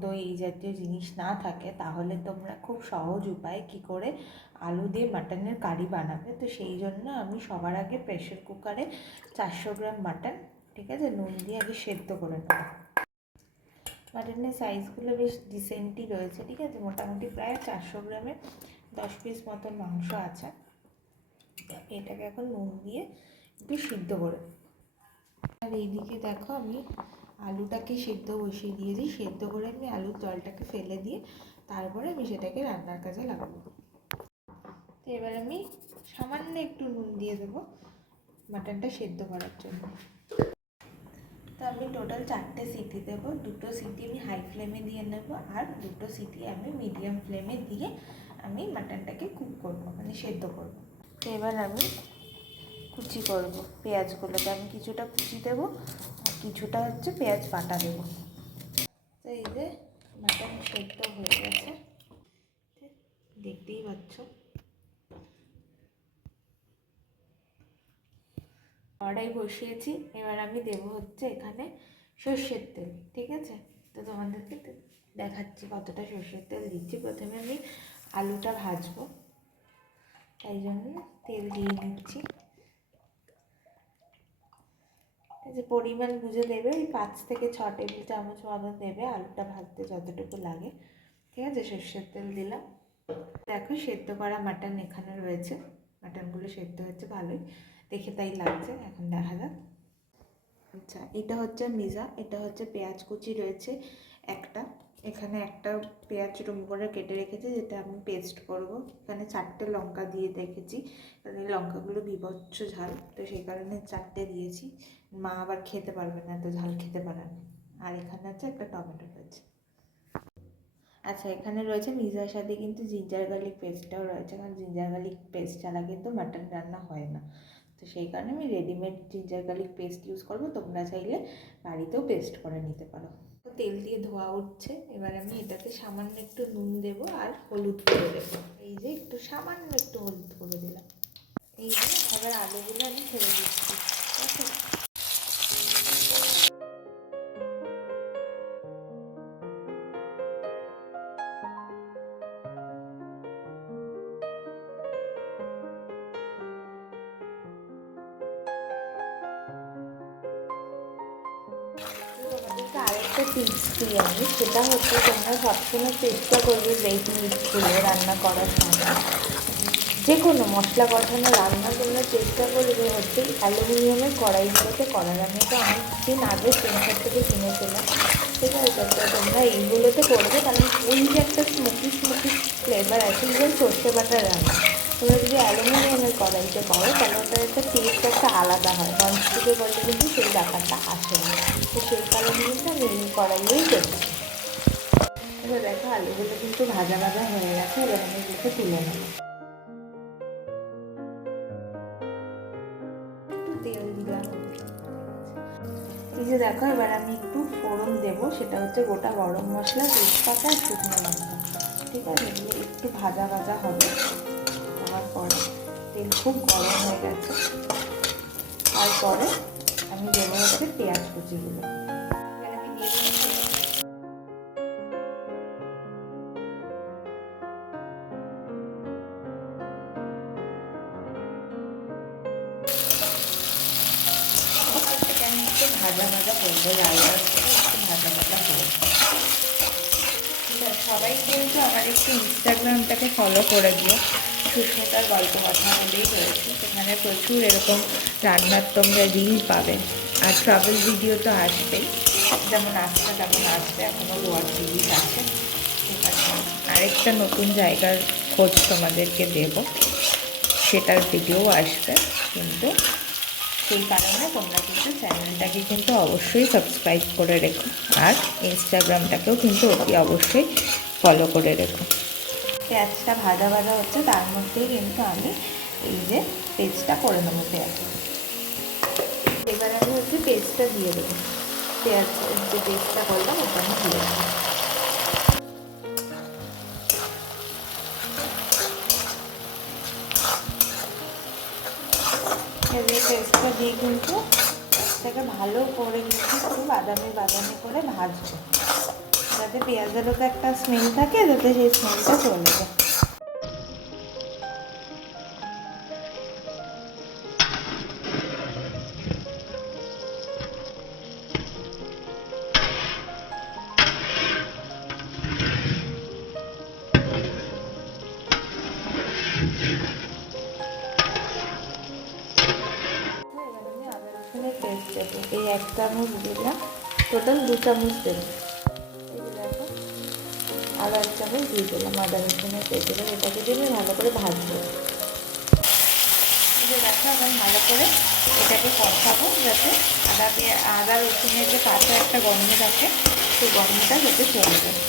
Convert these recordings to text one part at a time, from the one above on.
মতো এই জাতীয় জিনিস না থাকে, তাহলে তোমরা খুব সহজ উপায় কী করে আলু দিয়ে মাটনের কারি বানাবে। তো সেই জন্য আমি সবার আগে প্রেশার কুকারে 400 গ্রাম মাটন, ঠিক আছে, নুন দিয়ে আগে সেদ্ধ করে নেব। মাটনের সাইজগুলো বেশ ডিসেন্টই রয়েছে, ঠিক আছে, মোটামুটি প্রায় 400 গ্রামে 10 পিস মতন মাংস আছে। এটাকে এখন নুন দিয়ে একটু সিদ্ধ করে, আর এইদিকে দেখো আমি আলুটাকে সেদ্ধ বসিয়ে দিয়েছি। সেদ্ধ করে আমি আলুর জলটাকে ফেলে দিয়ে তারপরে আমি সেটাকে রান্নার কাজে লাগাবো। তো এবার আমি সামান্য একটু নুন দিয়ে দেবো মাটনটা সেদ্ধ করার জন্য। তো আমি টোটাল 4টে সিটি দেবো। 2টো সিটি আমি হাই ফ্লেমে দিয়ে নেব, আর 2টো সিটি আমি মিডিয়াম ফ্লেমে দিয়ে আমি মাটনটাকে কুক করবো, মানে সেদ্ধ করবো। তো এবার আমি কুচি করব পেঁয়াজগুলোকে, আমি কিছুটা কুচি দেবো আর কিছুটা হচ্ছে পেঁয়াজ বাটা দেবো। তো এই যে মাটন সেদ্ধ হয়ে গেছে, দেখতেই পাচ্ছ। কড়াই বসিয়েছি, এবার আমি দেবো হচ্ছে এখানে সর্ষের তেল, ঠিক আছে। তো তোমাদেরকে দেখাচ্ছি কতটা সর্ষের তেল দিচ্ছি। প্রথমে আমি আলুটা ভাজবো, তাই জন্য তেল দিয়ে নিচ্ছি। যে পরিমাণ বুঝে দেবে, ওই 5 থেকে 6 টেবিল চামচ মতো দেবে আলুটা ভাজতে যতটুকু লাগে, ঠিক আছে। সর্ষের তেল দিলাম। দেখো সেদ্ধ করা মাটন এখানে রয়েছে, মাটনগুলো সেদ্ধ হচ্ছে ভালোই, দেখে তাই লাগছে। এখন দেখা যাক। আচ্ছা, এটা হচ্ছে মিজা, এটা হচ্ছে পেঁয়াজ কুচি রয়েছে একটা, এখানে একটা পেঁয়াজ রুম করে কেটে রেখেছি যেটা আমি পেস্ট করব। এখানে 4টে লঙ্কা দিয়ে রেখেছি, কারণ এই লঙ্কাগুলো বিভৎস ঝাল, তো সেই কারণে 4টে দিয়েছি। মা আবার খেতে পারবে না, এত ঝাল খেতে পারে না। আর এখানে হচ্ছে একটা টমেটো রয়েছে। আচ্ছা, এখানে রয়েছে মিজার সাথে কিন্তু জিঞ্জার গার্লিক পেস্টটাও রয়েছে, কারণ জিঞ্জার গার্লিক পেস্ট ছাড়া কিন্তু মাটন রান্না হয় না। তো সেই কারণে আমি readymade ginger garlic paste use করবো, তোমরা চাইলে বাড়িতেও পেস্ট করে নিতে পারো। তো তেল দিয়ে ধোয়া উঠছে, এবার আমি এটাতে সামান্য একটু নুন দেবো আর হলুদ করে দেবো। এই যে একটু সামান্য একটু হলুদ করে দিলাম। এই যে এবার আলুগুলো আমি ছেড়ে দিচ্ছি, ঠিক আছে। তোমাদেরকে আরেকটা টিপস দিই আমি, সেটা হচ্ছে তোমরা সবসময় চেষ্টা করবে রেডি স্কুলে রান্না করার সময় যে কোনো মশলা কষানো রান্না তোমরা চেষ্টা করবে হচ্ছে অ্যালুমিনিয়ামের কড়াইগুলোতে করার। আমি তো অনেক দিন আগে সেন্টার থেকে কিনেছিলাম, ঠিক আছে। তো তোমরা এইগুলোতে করবে, কারণ ওই যে একটা স্মোকি ফ্লেভার আছে, ইভেন সর্ষে বাটার রান্না তোমরা যদি অ্যালুমিনিয়ামের কড়াইতে করো তাহলে ওটার একটা টেস্ট একটা আলাদা হয়। ননস্টিকে করলে কিন্তু সেই ব্যাপারটা আসে না। তো সেই কারণে কিন্তু আমি এই কড়াইয়েই করছি। এবার দেখো আলুগুলো কিন্তু ভাজা হয়ে গেছে, এবার আমি এগুলোকে তুলে নেবো। তেল দিলাম, এই যে দেখো এবার আমি একটু ফোড়ন দেবো, সেটা হচ্ছে গোটা গরম মশলা, তেজপাতা আর শুকনো লঙ্কা, ঠিক আছে। এগুলো একটু ভাজা হবে। হওয়ার পরে তেল খুব গরম হয়ে গেছে, তারপরে আমি দেবো হচ্ছে পেঁয়াজ কুচিগুলো। এবার আমি দিয়ে দিচ্ছি ভাজা করবো, লাল একটু ভাজা করবো। সবাই কিন্তু আমার একটু ইনস্টাগ্রামটাকে ফলো করে দিও, সুস্মিতার গল্প কথা বলেই রয়েছে। সেখানে প্রচুর এরকম রান্নার তোমরা রিল পাবে, আর ট্রাভেল ভিডিও তো আসবেই, যেমন আসছে তেমন আসবে, এখনও গোয়ার সিরিজ আছে, ঠিক আছে। আরেকটা নতুন জায়গার খোঁজ তোমাদেরকে দেব, সেটার ভিডিও আসবে। কিন্তু সেই কারণে তোমরা কিন্তু চ্যানেলটাকে কিন্তু অবশ্যই সাবস্ক্রাইব করে রেখো, আর ইনস্টাগ্রামটাকেও কিন্তু অতি অবশ্যই ফলো করে রেখো। পেঁয়াজটা ভাজা হচ্ছে, তার মধ্যেই কিন্তু আমি এই যে পেস্টটা করে নেবো পেঁয়াজ। এবার আমি হচ্ছে পেস্টটা দিয়ে দেবো, পেঁয়াজের যে পেস্টটা করলাম ওটা আমি দিয়ে দেবো। পেঁয়াজের পেস্টটা দিয়ে কিন্তু এটাকে ভালো করে কিন্তু একটু বাদামি করে ভাজবো। এবার যাতে পেঁয়াজেরও তো একটা স্মেল থাকে, যাতে সেই স্মেলটা চলে যায়। পেস্ট দেবো, এই 1 চামচ দিলাম, টোটাল 2 চামচ দেবো। এই যে দেখো, আরও 1 চামচ দিয়ে দিলাম আদা রসুনের পেস্ট। এবার এটাকে দিয়ে ভালো করে ভাজবো। এই যে দেখো, এখন ভালো করে এটাকে কষাবো, যাতে আদা রসুনের যে কাঁচা একটা গন্ধ থাকে, সেই গন্ধটা যাতে চলে যায়।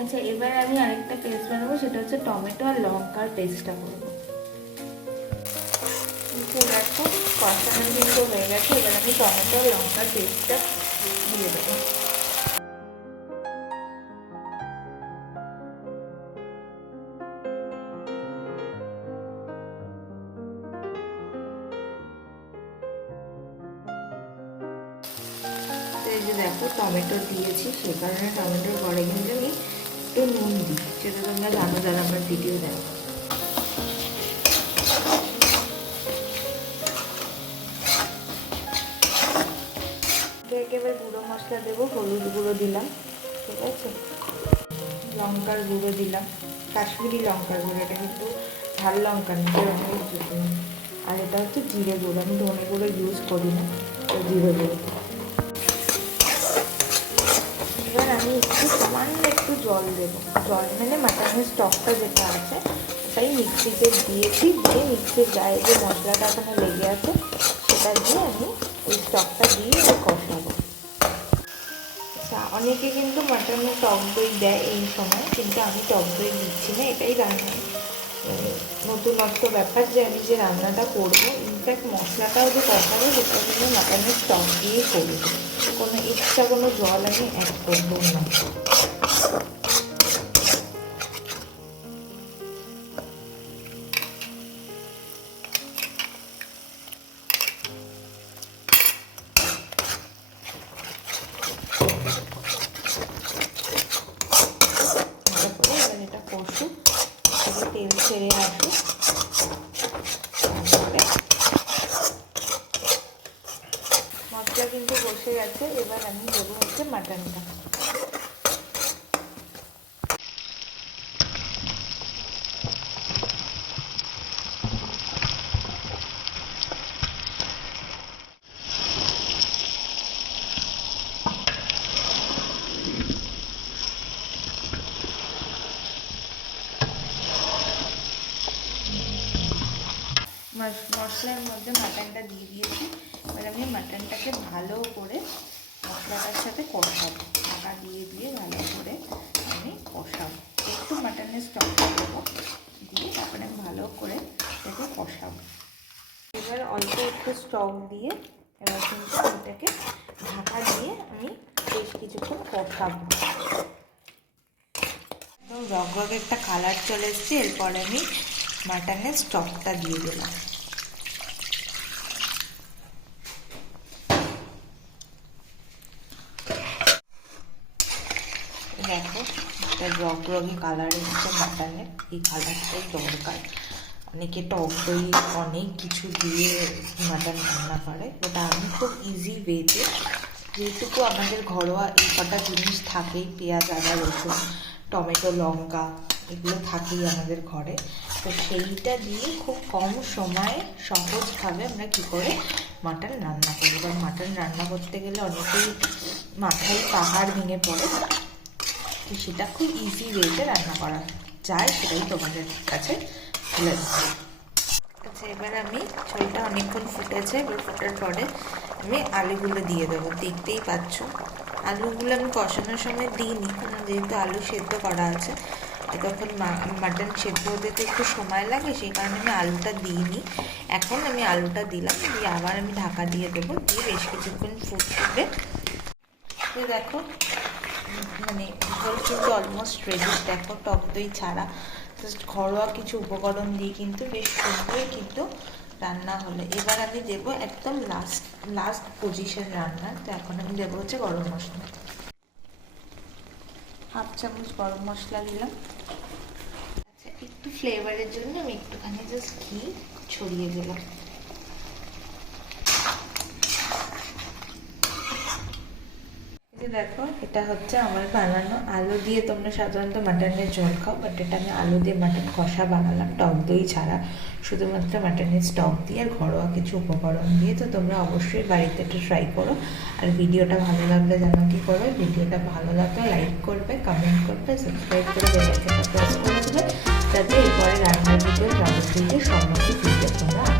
আচ্ছা, এবার আমি আরেকটা পেস্ট বানাবো, সেটা হচ্ছে টমেটো আর লঙ্কার পেস্টটা করবো। দেখো কষানো কিন্তু হয়ে গেছে, এবার আমি টমেটো আর লঙ্কার পেস্টটা দিয়ে দেবো। এই যে দেখো, টমেটো দিয়েছি, সে কারণে টমেটোর পরে কিন্তু আমি একটু নুন দিই, সেটা তোমরা জানো যারা আমার ভিডিও দেখো। একেবারে গুঁড়ো মশলা দেবো, হলুদ গুঁড়ো দিলাম, ঠিক আছে, লঙ্কার গুঁড়ো দিলাম, কাশ্মীরি লঙ্কার গুঁড়ো, এটা কিন্তু ঝাল লঙ্কা না, রঙের জন্য। আর এটা হচ্ছে জিরে গুঁড়ো, আমি ধনে গুঁড়ো ইউজ করি না, তো জিরে গুঁড়ো। এবার আমি সামান্য একটু জল দেবো, জল মানে মাটনের স্টকটা যেটা আছে ওটাই মিক্সিতে দিয়েছি, দিয়ে মিক্সির গায়ে যে মশলাটা এখনো লেগে আছে সেটা দিয়ে আমি ওই স্টকটা দিয়ে কষাবো। আচ্ছা, অনেকে কিন্তু মাটনে টক দই দেয় এই সময়, কিন্তু আমি টক দই দিচ্ছি না, এটাই রান্না নতুনত্ব ব্যাপার যে আমি যে রান্নাটা করবো, ইনফ্যাক্ট মশলাটাও যে কষাবো সেটা কিন্তু মাটনের স্টক দিয়েই করবো, কোনো এক্সট্রা কোনো জল আমি অ্যাড করবো না। এটা কষুক, তেল ছেড়ে আসুক, মশলা কিন্তু বসে গেছে। এবার আমি দেবো হচ্ছে মাটনটা। মশলার মধ্যে মাটনটা দিয়ে দিয়েছি, এবার আমি মাটনটাকে ভালো করে মশলাটার সাথে কষাবো, ঢাকা দিয়ে দিয়ে ভালো করে আমি কষাবো। একটু মাটনের স্টকটা দেবো, দিয়ে তারপরে আমি ভালো করে এটাকে কষাবো। এবার অল্প একটু স্টক দিয়ে এবার কিন্তু এটাকে ঢাকা দিয়ে আমি বেশ কিছুক্ষণ কষাবো। একদম রগরগে একটা কালার চলে এসছে। এরপরে আমি মাটনের স্টকটা দিয়ে দিলাম। দেখো, একটা রগরগে কালার এসছে মাটনের, এই কালারটাই দরকার। অনেকে টক দই অনেক কিছু দিয়ে মাটন রান্না করে, বাট আমি খুব ইজি ওয়েতে, যেটুকু আমাদের ঘরোয়া এই কটা জিনিস থাকেই, পেঁয়াজ আদা রসুন টমেটো লঙ্কা এগুলো থাকেই আমাদের ঘরে, তো সেইটা দিয়ে খুব কম সময়ে সহজভাবে আমরা কী করে মাটন রান্না করি। এবার মাটন রান্না করতে গেলে অনেকেই মাথায় পাহাড় ভেঙে পড়ে, তো সেটা খুব ইজি ওয়েতে রান্না করা যায়, সেটাই তোমাদের কাছে তুলে দিচ্ছি। আচ্ছা, এবার আমি ঝোলটা অনেকক্ষণ ফুটেছে, এবার ফোটার পরে আমি আলুগুলো দিয়ে দেবো। দেখতেই পাচ্ছ আলুগুলো আমি কষানোর সময় দিইনি, কারণ যেহেতু আলু সেদ্ধ করা আছে, তখন মাটন সেদ্ধ হতে তো একটু সময় লাগে, সেই কারণে আমি আলুটা দিইনি। এখন আমি আলুটা দিলাম, দিয়ে আবার আমি ঢাকা দিয়ে দেবো, দিয়ে বেশ কিছুক্ষণ ফুটবে। দেখো, মানে ঝোল কিন্তু অলমোস্ট রেডি। দেখো টক দই ছাড়া জাস্ট ঘরোয়া কিছু উপকরণ দিয়ে কিন্তু বেশ সুন্দর কিন্তু রান্না হলো। এবার আমি দেবো একদম লাস্ট পজিশন রান্না। তো এখন আমি দেবো হচ্ছে গরম মশলা, 1/2 চামচ গরম মশলা দিলাম। আচ্ছা, একটু ফ্লেভারের জন্য আমি একটুখানি জাস্ট ঘি ছড়িয়ে দিলাম। দেখো এটা হচ্ছে আমার বানানো আলু দিয়ে, তোমরা সাধারণত মাটনের ঝোল খাও, বাট এটা আমি আলু দিয়ে মাটন কষা বানালাম টক দই ছাড়া, শুধুমাত্র মাটনের স্টক দিয়ে আর ঘরোয়া কিছু উপকরণ দিয়ে। তো তোমরা অবশ্যই বাড়িতে একটু ট্রাই করো। আর ভিডিওটা ভালো লাগলে জানো কি করো, ভিডিওটা ভালো লাগলে লাইক করবে, কমেন্ট করবে, সাবস্ক্রাইব করে বেল আইকনটা প্রেস করে দেবে, যাতে এরপরে রান্নার ভিডিও যাবতীয় সমস্ত ভিডিও তোমরা